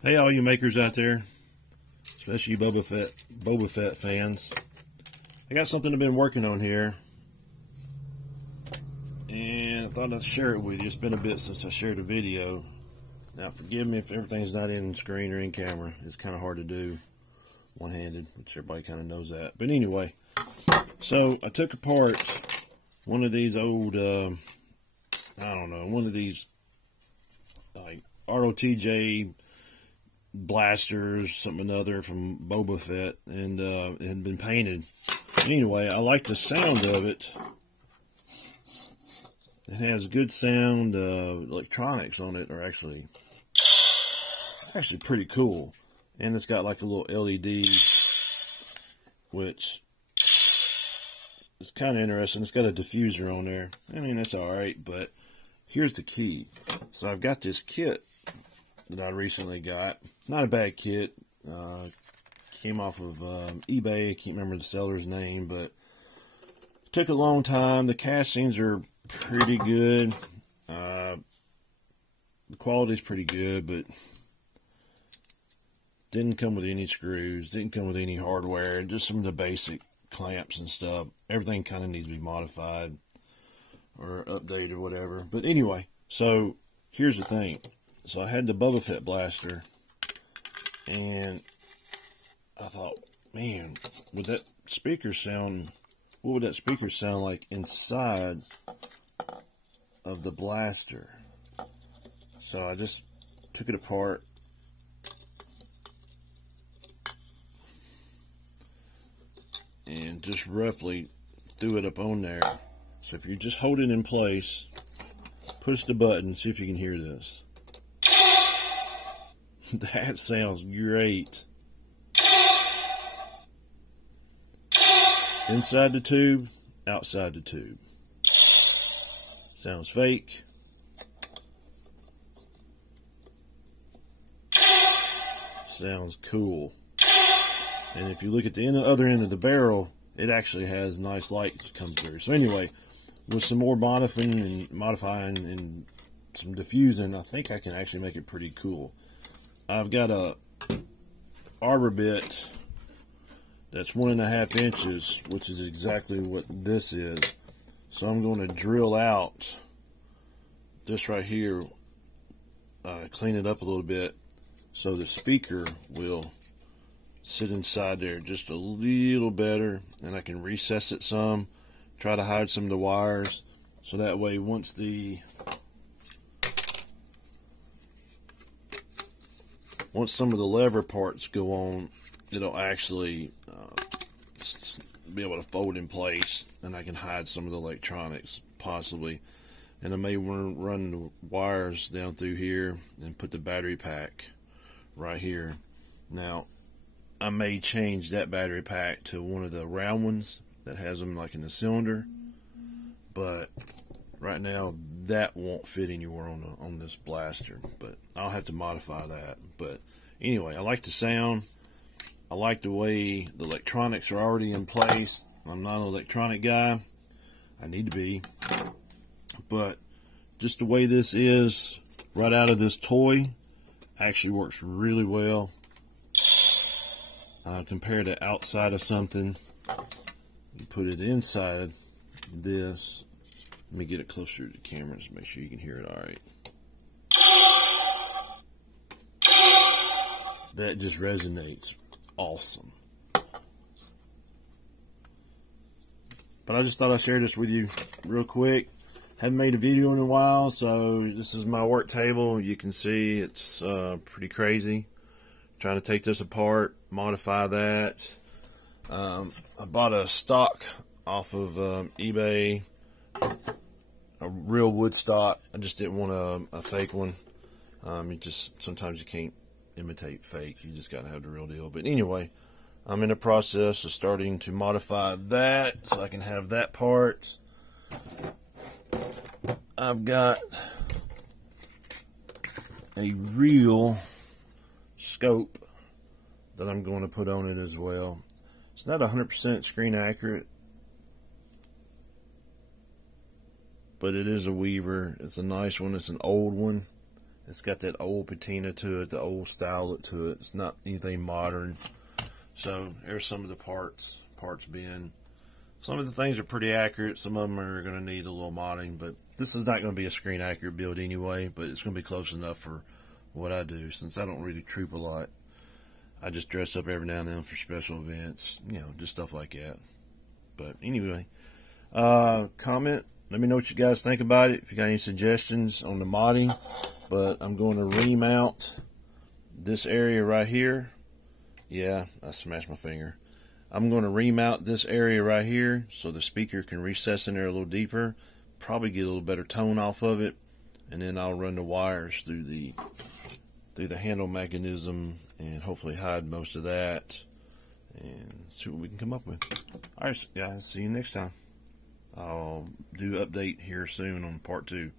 Hey, all you makers out there, especially you Boba Fett fans. I got something I've been working on here, and I thought I'd share it with you. It's been a bit since I shared a video. Now, forgive me if everything's not in screen or in camera. It's kind of hard to do one-handed, which everybody kind of knows that. But anyway, so I took apart one of these old, I don't know, one of these like ROTJ blasters, something or another from Boba Fett, and it had been painted. Anyway, I like the sound of it. It has good sound. Electronics on it are actually pretty cool, and it's got like a little LED, which is kind of interesting. It's got a diffuser on there. I mean, that's all right, but here's the key. So I've got this kit that I recently got. Not a bad kit. Came off of eBay. I can't remember the seller's name, but it took a long time. The castings are pretty good. The quality's pretty good, but didn't come with any screws. Didn't come with any hardware. Just some of the basic clamps and stuff. Everything kind of needs to be modified or updated or whatever. But anyway, so here's the thing. So I had the Boba Fett blaster, and I thought, man, would that speaker sound, what would that speaker sound like inside of the blaster? So I just took it apart, and just roughly threw it up on there. So if you just hold it in place, push the button, see if you can hear this. That sounds great. Inside the tube, outside the tube. Sounds fake. Sounds cool. And if you look at the other end of the barrel, it actually has nice lights that come through. So anyway, with some more modifying and some diffusing, I think I can actually make it pretty cool. I've got a arbor bit that's 1.5 inches, which is exactly what this is. So I'm going to drill out this right here, clean it up a little bit, so the speaker will sit inside there just a little better, and I can recess it some, try to hide some of the wires, so that way once some of the lever parts go on, it'll actually be able to fold in place, and I can hide some of the electronics possibly. And I may run the wires down through here and put the battery pack right here. Now I may change that battery pack to one of the round ones that has them like in the cylinder, but right now that won't fit anywhere on this blaster, but I'll have to modify that. But anyway, I like the sound. I like the way the electronics are already in place. I'm not an electronic guy. I need to be. But just the way this is right out of this toy actually works really well. Compared to outside of something, you put it inside this. Let me get it closer to the camera to make sure you can hear it all right. That just resonates awesome. But I just thought I'd share this with you real quick. Haven't made a video in a while, so this is my work table. You can see it's pretty crazy. Trying to take this apart, modify that. I bought a stock off of eBay, a real wood stock. I just didn't want a fake one. Sometimes you can't imitate fake. You just gotta have the real deal. But anyway, I'm in the process of starting to modify that so I can have that part. I've got a real scope that I'm going to put on it as well. It's not 100% screen accurate, but it is a Weaver. It's a nice one. It's an old one, It's got that old patina to it, the old style look to it. It's not anything modern. So there's some of the parts bin. Some of the things are pretty accurate. Some of them are going to need a little modding, but this is not going to be a screen accurate build anyway, but it's going to be close enough for what I do, since I don't really troop a lot. I just dress up every now and then for special events, you know, just stuff like that. But anyway, comment. Let me know what you guys think about it. If you got any suggestions on the modding. But I'm going to remount this area right here. Yeah, I smashed my finger. I'm going to remount this area right here so the speaker can recess in there a little deeper. Probably get a little better tone off of it. And then I'll run the wires through the handle mechanism and hopefully hide most of that and see what we can come up with. Alright guys, see you next time. I'll do update here soon on part 2.